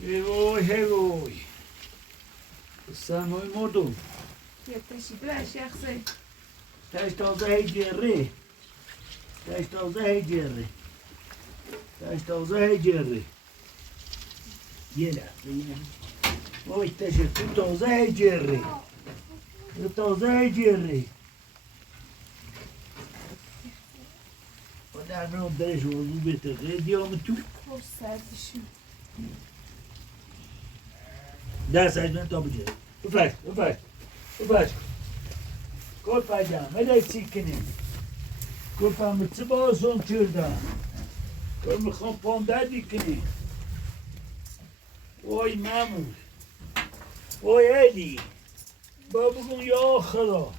هی وای سرمایه مردم یکتاشی برش یخصی تاش تازه هی جره تاش تازه هی جره یه لحظه وای تاشه تو تازه هی جره و در نام درش وضو بهتر دیام تو خوش سردشون دست از من تا بجره افرش کل پایدم هده چی کنیم کل پایدم چه باسون کردم کل میخوام پام دردی کنیم وای مامور وای علی با بگون یا خدا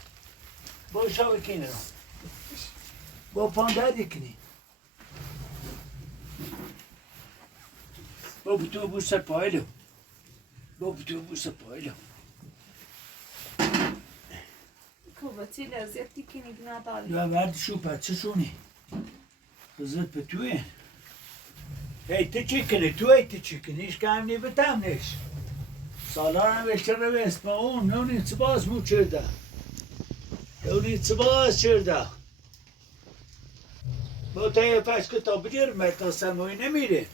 با شاو کنیم با پام دردی کنیم با بتو بوسه پایلو کوبتی لذتی کنی نداری یا ورد شو پچه شونی خزت به توی ای تو چی کنی ایش که هم نی بتم نیش سالار هم بشتر رو بست با اون نونی چه باز مو چرده با تا یه پس که تا بگیر تا سرمایی نمیره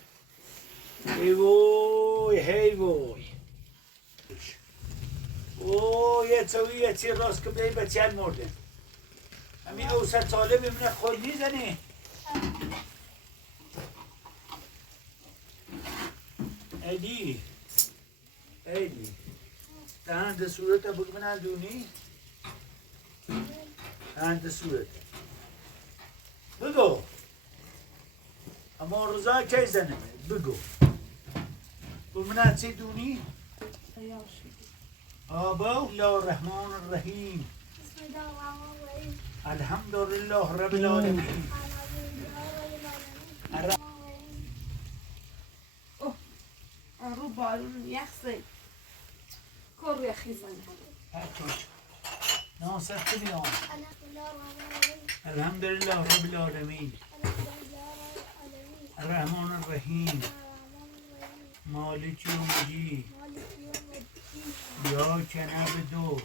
هی وای یه چی راست که بی بچه مرده همین او 100 ساله ببینه خود میزنی ایدی دهند صورت بگو ندونی دهند صورت بگو اما روزا کی زنمه بگو بگو چی دونی آبا الله الرحمن الرحیم الحمد لله رب العالمین رو بارون یخصی کر یخی زنه ناصر کنیم الحمد لله رب العالمین الرحمن الرحیم مالک یوم الدین یا که نعبدو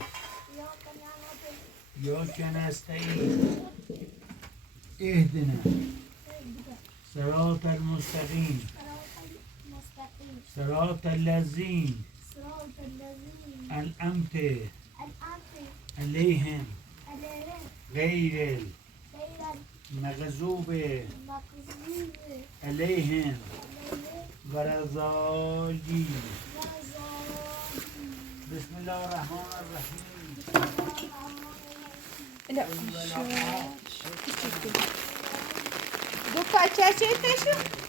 یا که نستعین اهدنا صراط المستقیم صراط الذین انعمت علیهم غیر المغضوب علیهم ولا الضالین بسم الله الرحمن الرحیم دو پاچه چه تشو؟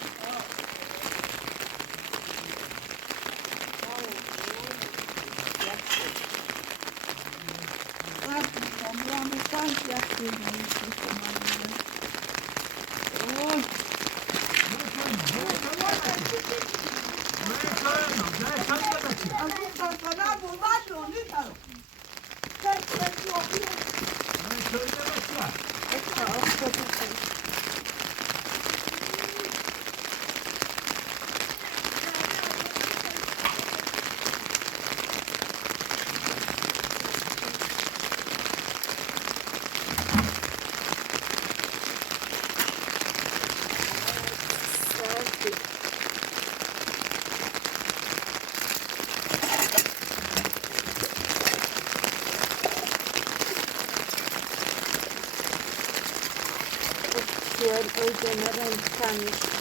Maryam tanış.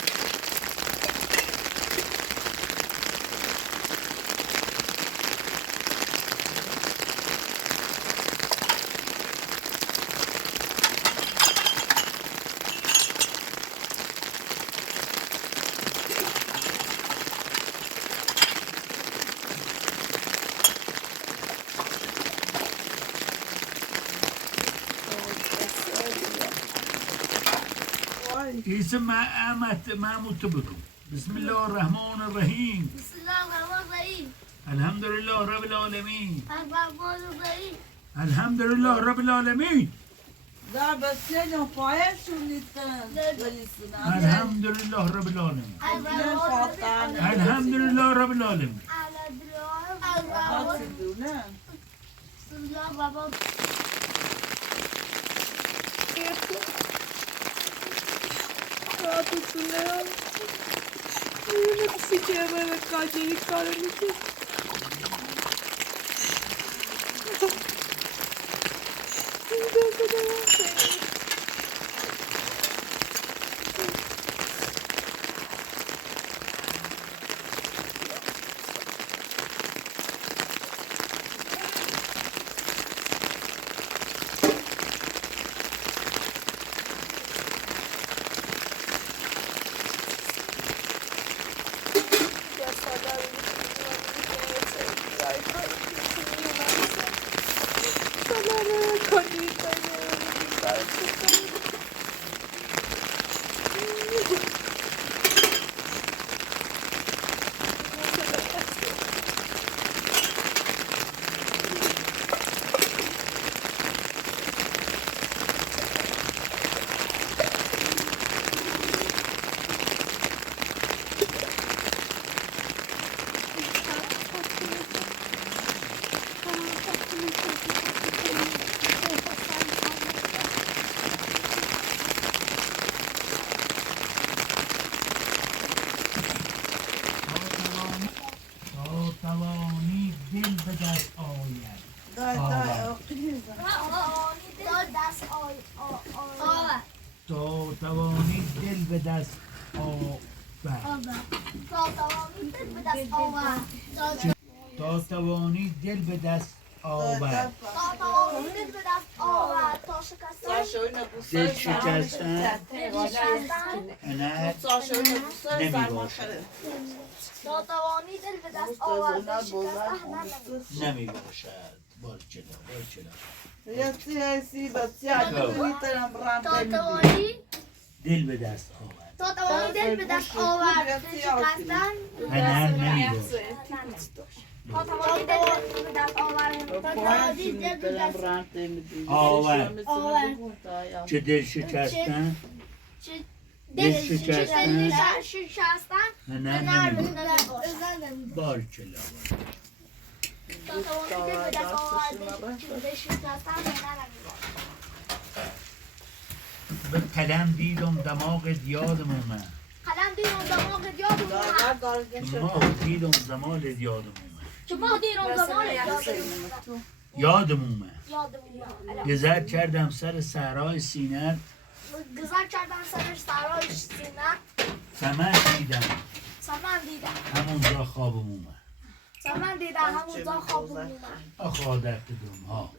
اسم محمود بگو بسم الله الرحمن الرحیم بسم الله الرحمن الرحیم الحمد لله رب العالمین الرحمن الرحیم الحمد لله رب العالمین Da bestiano paesum nitten. Elhamdülillah Rabbil Alemin. Elhamdülillah Rabbil Alemin. توانی دل به دست آید. تا توانی دل به دست آورد. تا توانی دل به دست آورد. دل شکستن نه نمی باشد. نمی باشد. بار چلا بار چلا. دل به دست آورد. تا توانی دل به دست آورد. شکستن نه نمی باشد. تا توانی دل به دست آورد. تا توانی دل به دست آورد. چه دل شکستن دل شکستن شکستن نه نمی باشد. بار چلا. تا توانی دل به دست آورد. دل شکستن نه نمی باشد. به قلم دیدم دماغ یادم اومد. قلم دیدم دماغ یادم اومد. ماه دیدم زمان یادم اومد. چه ماه دیدم زمان یادم یادم اومد. اومد. گذر کردم سر صحرای سینه. گذر کردم سر سرای سینه. سمن دیدم سمن دیدم. همونجا خوابم اومد. سمن دیدم همونجا خوابم اومد. آخا در قدوم ها.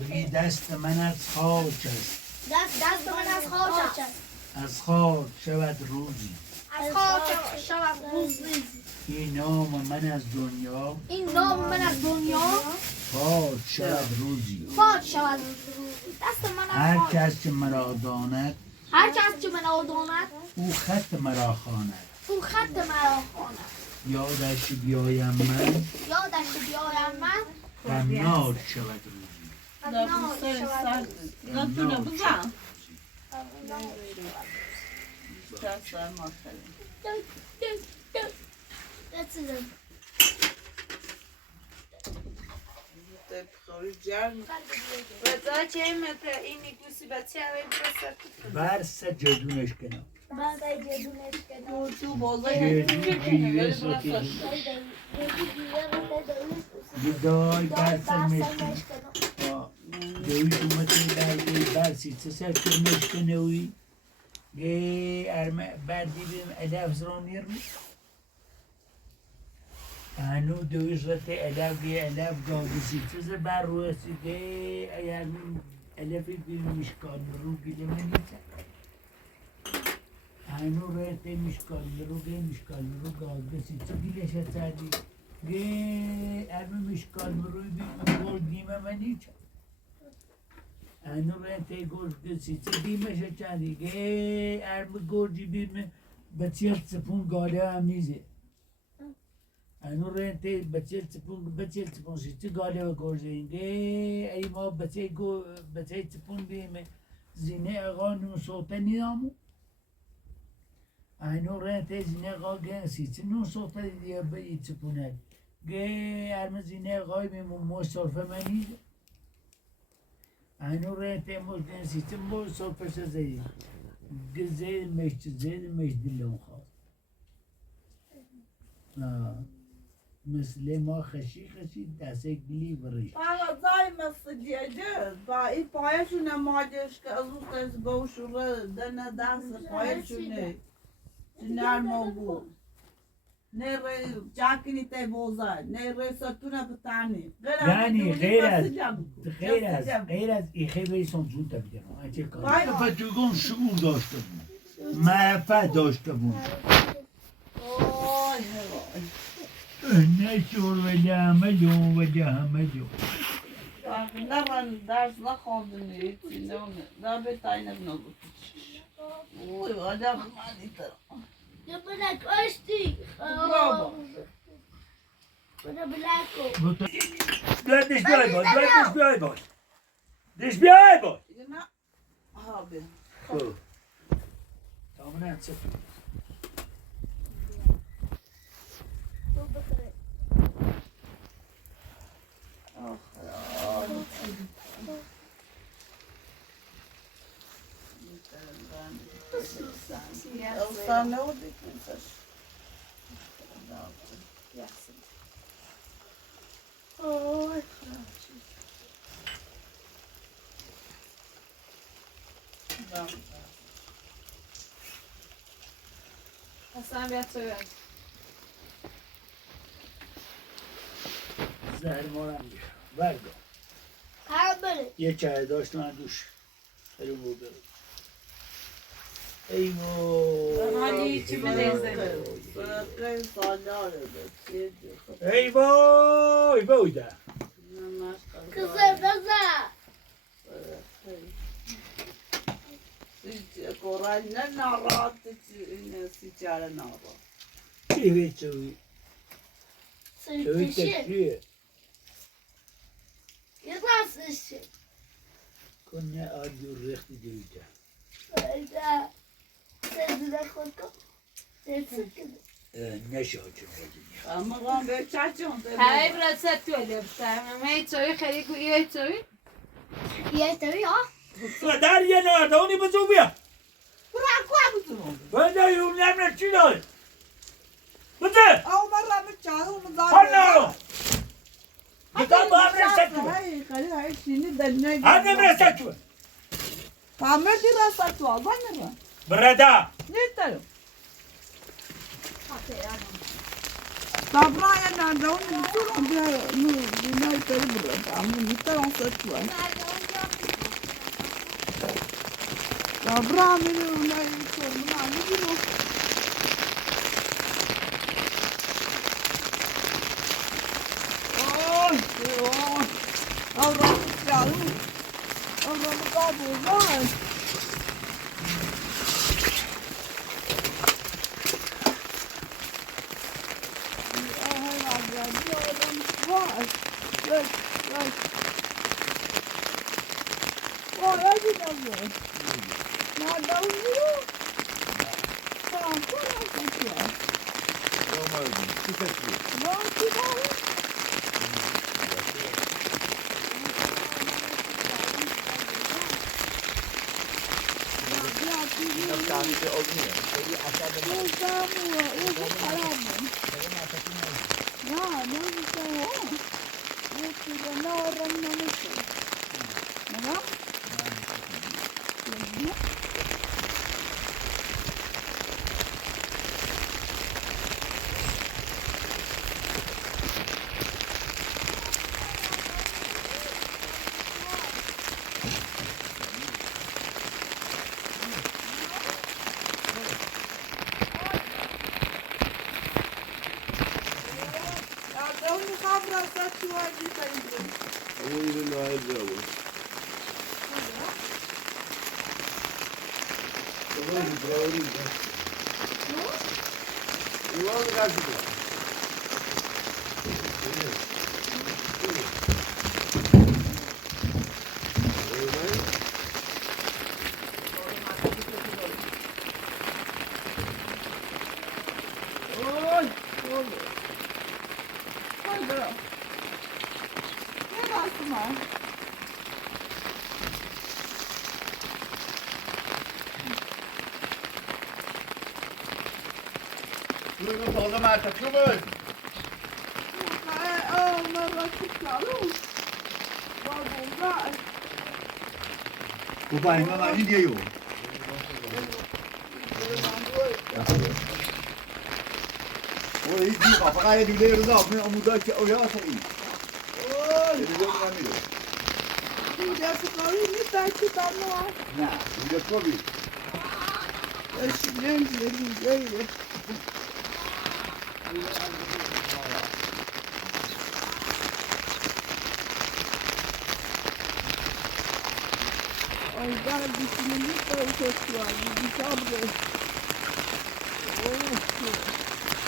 بگی دست من از خاک است. دست من از خاک است. از خاک شود روزی. از خاک شود روزی. این نام من از دنیا. این نام من از دنیا. پاک شود روزی. پاک شود روزی. دست من هر از خاک. کس که مرا داند هر کس که من داند. او خط مرا خواند. او خط مرا خواند. یادش بیایم من یادش بیایم من. غمناک شود روزی. غمناک شود روزی. ورس جدونش کنم. من جدونش کنم. جیوه سوکی یدای برسر مشکن دویش اومده برگی برسی چه مشکنوی گی ارمه بردی بیم الاف زرانیر می انو دویش رته الاف گی الاف گاگسی چه بر روسی گی اگر الافی بیم مشکان رو گیده منیچه انو رته مشکان رو گاگسی چه گیلشه چردی گی ارمه مشکان روی بیم گل دیمه منیچه انو رته گرگسی چه دیمشه چردی گی ارمه گرگی بیم بچیت سپون گاله هم نیزه اینو رنته بچه تپون شیتی گاله و گرزینگه ای ما بچه تپون بیمه زینه اقا نون نیامو اینو رنته زینه اقا گن سیتی نون صوته دیگه بایی تپونه گه ارم زینه اقای بیمون مو صرفه منید اینو رنته مو گن سیتی مو صرفه زید گه زید مشت دلم خواست مثل ما خشی دسته گلی برش بابا زای مثل دیگه با این پایشون مادش که از اون قیز بوشوره دنه دست پایشونه نرمو بود نه ری جاکنی تی بوزای نه ری ستونه بتانی یعنی غیر از این خیلی سمجون تبیدم اینچه کاری فتوگون شعور داشته بود معرفت داشته بود نشور ولی همه نرن درس نخوندن هیچی نه به تاینه نبود اوی آدم مانی تر Yo black oyster. برابر Bana black o. Diş bir ay boy. دیگه نه آبه Tamam ne yapacak? Sen ne oldu ki? Hasan bir atıyor. Zehir moran bir. Ver go. Her böyle. Ye çay dostuna duş. Hadi bu böyle. Eyvah. Hadi içimi de izledim. Eyvah. Eyvah uyda. Kızım kızım. Koray ne narahat sicara narahat. Evet çavuy. Çavuy Sırtışı. tekliyor. Yılan sışı. Konne ağrıyor rekti deyince. Öyle. Sezine korku. Sezine. Ne şahçım oldu ya. Ama ben böyle çarçım. Hej, biraz atıyor. Men توی خیلی گویی توی. Ye tabii ya. Kadar ya nerede onu buldum ya. Bırak koy bunu. Ben de yumlarına çıkıyor. Bıdı. Ama rahmet çağırdı onu zaten. Hanım. Gıdan bağımına saklı. Hayır, hayır, şimdi de ne? Annemine saklı. Kamer biraz saklı al, ben ne? Burada. Ne tarım? Sabraya nerede? Onu bir onu bir ne tarım burada? Ama bir tarım saklı. Sabra beni öyle sorunu anlıyor. Oy, oy. Allah'ım canım. Allah'ım kabul var. Bak. Vay hadi ne nerede oluyor? Tamam, tamam, kaçıyor. Normal değil, tüketiyor. Ne yapıyor? Bir tanesi olmuyor. Şeyi aşağıda Ya, ne güzel o. Ne öğrenmemişsin? Ne? oyunun ayrıca olur. Ulan karşıda. Oj, oj. Oj då. Det var som här. Şunu da oğlum artık kıvır. Men vad kittlar du? Vad borde? Bu bayma var ne diyor? O hiç değil kafaya düğüleri de yapmıyor ama ki o ya şey. Oj, Televizyon vermiyor. det ska vi inte kitta nu. Ne? Bir de kobi. Jag skulle inte vilja det. Oj, där blir det lite sexuellt. Vi tar det. Åh,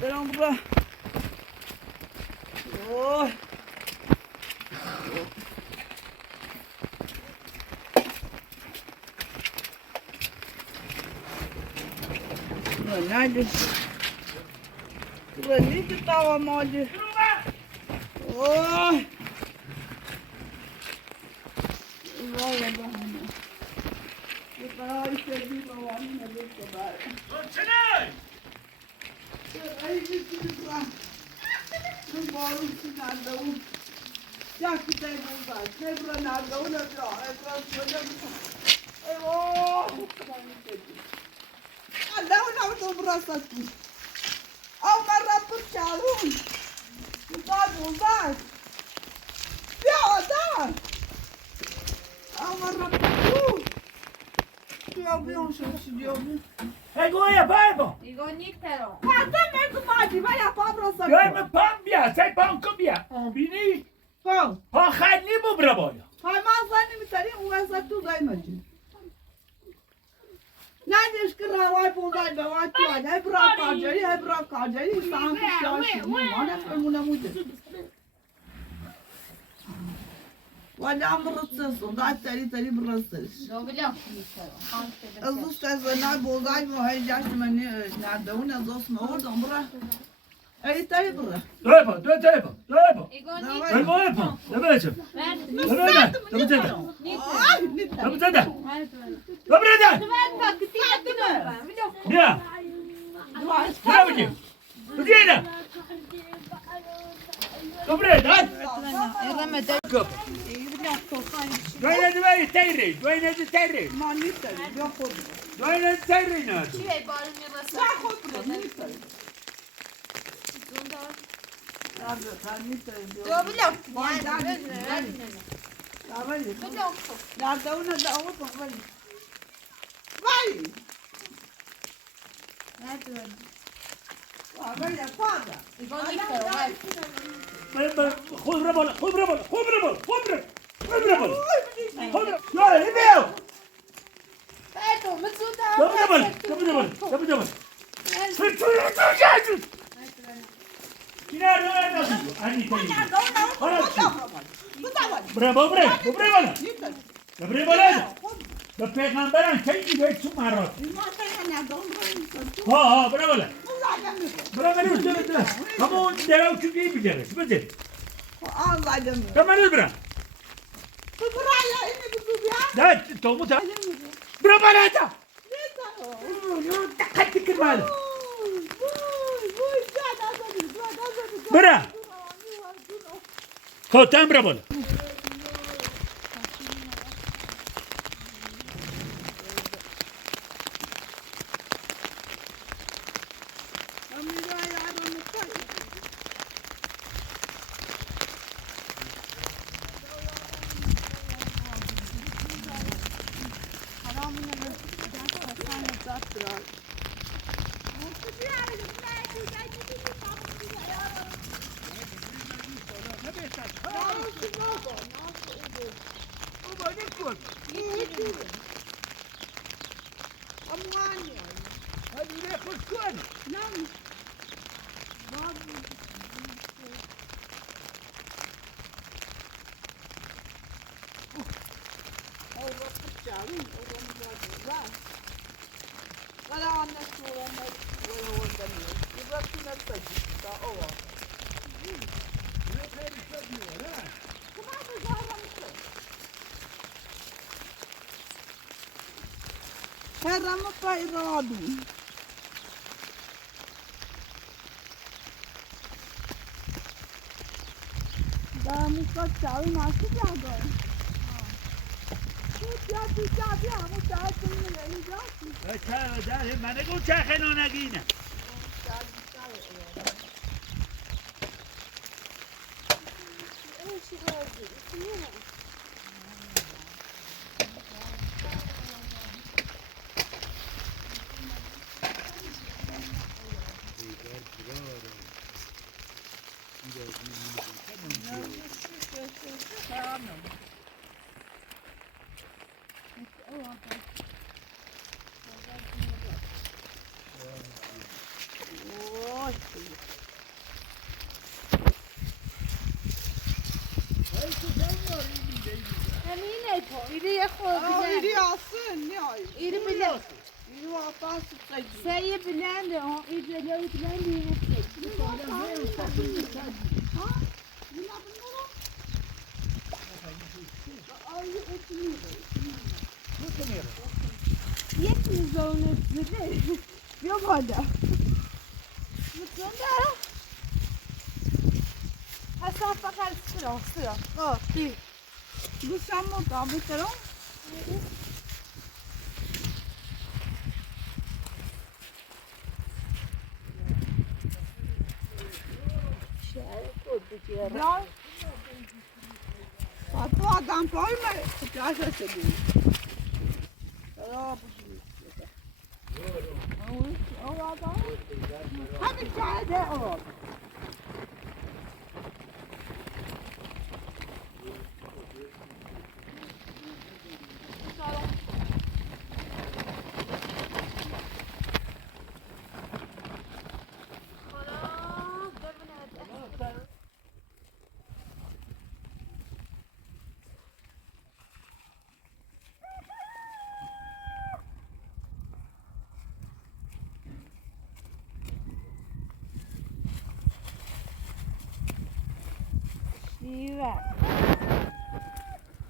Selam bura. Oy. Nerede? Burası ne ki tavam acı? Oy. Vay Allah'ım. Bu kadar istediğim tavam ne bu kadar. Ay bir lan. Bu bağımsız nerede o? Ya ki de burada. Ne burada nerede o ne ya? Biraz şöyle bir. Eyvah. Allah Allah burası açmış. Allah Rabbim çalın. Uzak. Ya adam. Allah Rabbim. Tu yapıyorsun şu diyor. Egoia, Bible! Igonitelo. Até mesmo pode, vai a pabra essa Görme pambia, sai pão cambia. Bini. Pão. Ha khali bu braboya. Vai mais lá nem me taria essa tudo aí, imagina. Nerede şıkıra var pozay da var tu var. Hep bırak kacayı, hep bırak kacayı. Sanki şaşırdım. Bana fırmına mıydı? Vallahi burası, da tari burası. Dobilom. Az usta zana bozay mı? Hay yaşmani nerede o ne zosma oradan bırak. Ay tari bırak. Döpa, döpa. Igonitelo. Egoia, ne vereceğim? Ver. Ne? Tabuteda. Ay ne tari. Tabuteda. Tabuteda. Ver bak, tiyatıma. Ya. Ne yapayım? Tabuteda. Tabuteda. Kap. Doyna de terri, doyna de terri. Manita, yok oldu. Doyna de terri ne? Şey barın yılası. Bırak oldu. Manita. Nerede? Manita. Dobilom. Vay Yani canına. ver. Ya var ya. Dobilom. Nerede ona da alıp var. Vay. Nerede? Var ya fazla. Igonitelo. Ver. خذ ربلا خذ ربلا خذ ربلا خذ ربلا خذ ربلا خذ ربلا يا هبيو Ver onu tuta. دب دبل دب دبل دب دبل فتو يتوجد كنا رأينا أني تاني خلاص برا برا برا برا برا ده پیغمبران خیلی به تو مرات ها برا برا برا برا همون درو که بیاره چی بده Allah'ım. کامل برا Buraya ini bu ya. ده تو مت برا برا تا Ne tamam. تقدك المال Vay can azadi. برا خوتم برا بالا Herramo poi Robin. Da mi facciamo un altro piano. Tutti abbiamo dato un realizzato. Ciao, dai, ma ne c'è che non è ghina. همینه تو ایری خوب ایری آسın ya. ایری بلند İri vafası sayı. سعی بلنده ها این جلوی بلند این یک میزانه بده بیا بالا مطمئن اصلا فقط سرا بی Lütfen moda bitirin. Ya. Hatta adam koyma. Kıçaşa seviyor. O adam. Hadi çayda o. شیوه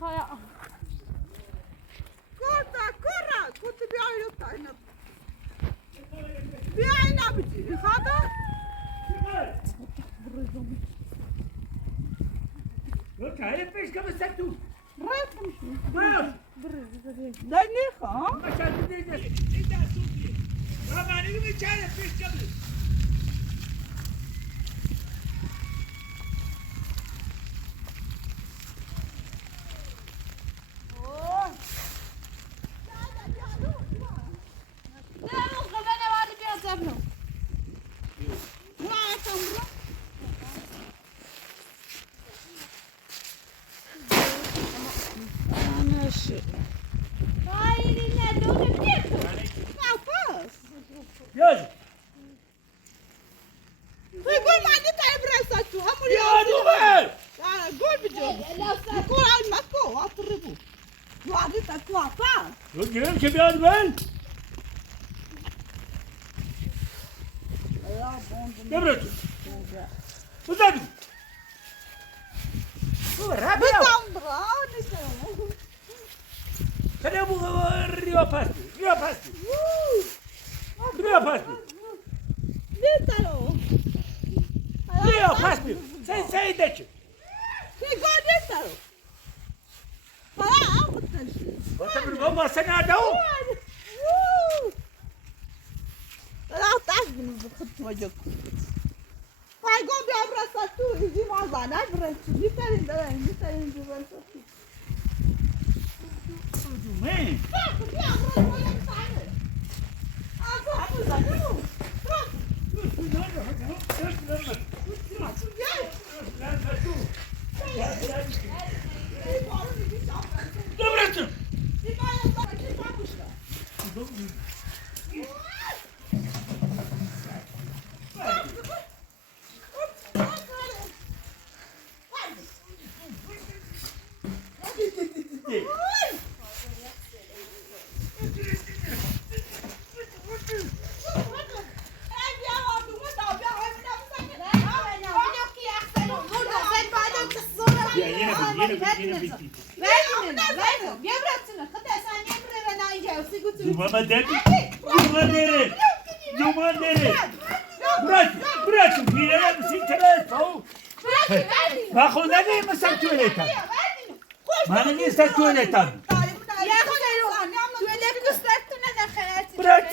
حالا Korra. Kutu bir ayrı tane. Bir ayna bitir. Hadi. Look, I fish come set to. Bırakın. Well, Ne ha? ما كان بدي انت اسوقي. ما نيجي نتشارك فيش قبل. نه مقدر نوادی بیازم نو hayır ne doğru bir يلا. Gol hadi tay bıraksa tu. Hamur يا دوبل. Gol bir job. Gol alma ko. Atırı bu. Bu hadi ta tu apa. Yok gelin ki bir adım ben. Ne bırakın? Bu da bir. Bu rabi ya. Tam bravo ne sen. Kada bu rio pasti. Rio pasti. Rio pasti. Ne taro? Rio pasti. Sen de ki. Ne gol ne taro? Para almışsın. Bak bir baba sen nerede o? Rahat bunu kıtmacık. Hay go bir abrasa tu. İzi mazana bırakın. Lütfen de bırakın. Man. Bak bir abrasa koyalım sana. Aa bu zaten. Bak. Ne bıraktın? Bir bana bak bir bakmışlar. yine bitti. Verdin ona, verdin. Ya bıraksana. Hatta sen niye buraya ben aynı şey götürün. Dumama dedi. Duman nere? Duman nere? Bırak. Birine misin kere? Soğuk. Verdin. Bak o ne diyeyim sen tuvaletten? Bana niye sen tuvaletten? Ya kızım. Tuvalet kıslattın ne hayatım. Bırak.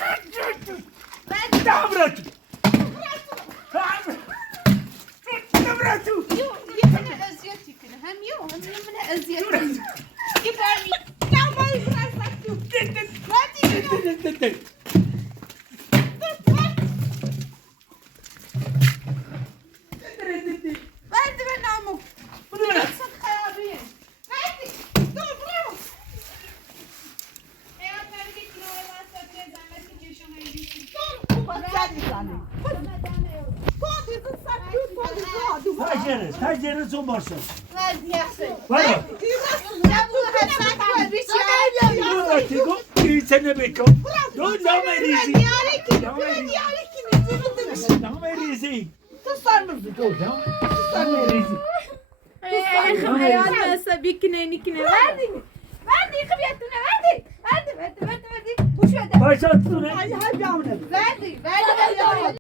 Verdin. Daha bırak. Bırak. Yine eziyet yükünü. Hem yok hem yine eziyet yükünü. Gidelim. Ya bari biraz sattım. Verdin. Verdi ben namuk. Bunu ver. Yoksa kayabıyım. Verdi. Dur bravo. Eğer verdi kilo varsa biraz zahmet geçiyor hayırlısı. Tacere son başlar. Verdi yapsın. Bana. Ya bunu hep sen koy. Bir şey Dur bakayım. Bir sene bekliyorum. Dur dama erizi. Dama erizi. Dur dama erizi. Hayatı bikine nikine verdi mi? Verdi kıymetine verdi. Verdi. Bu şöyle. Başlattın ne? Verdi.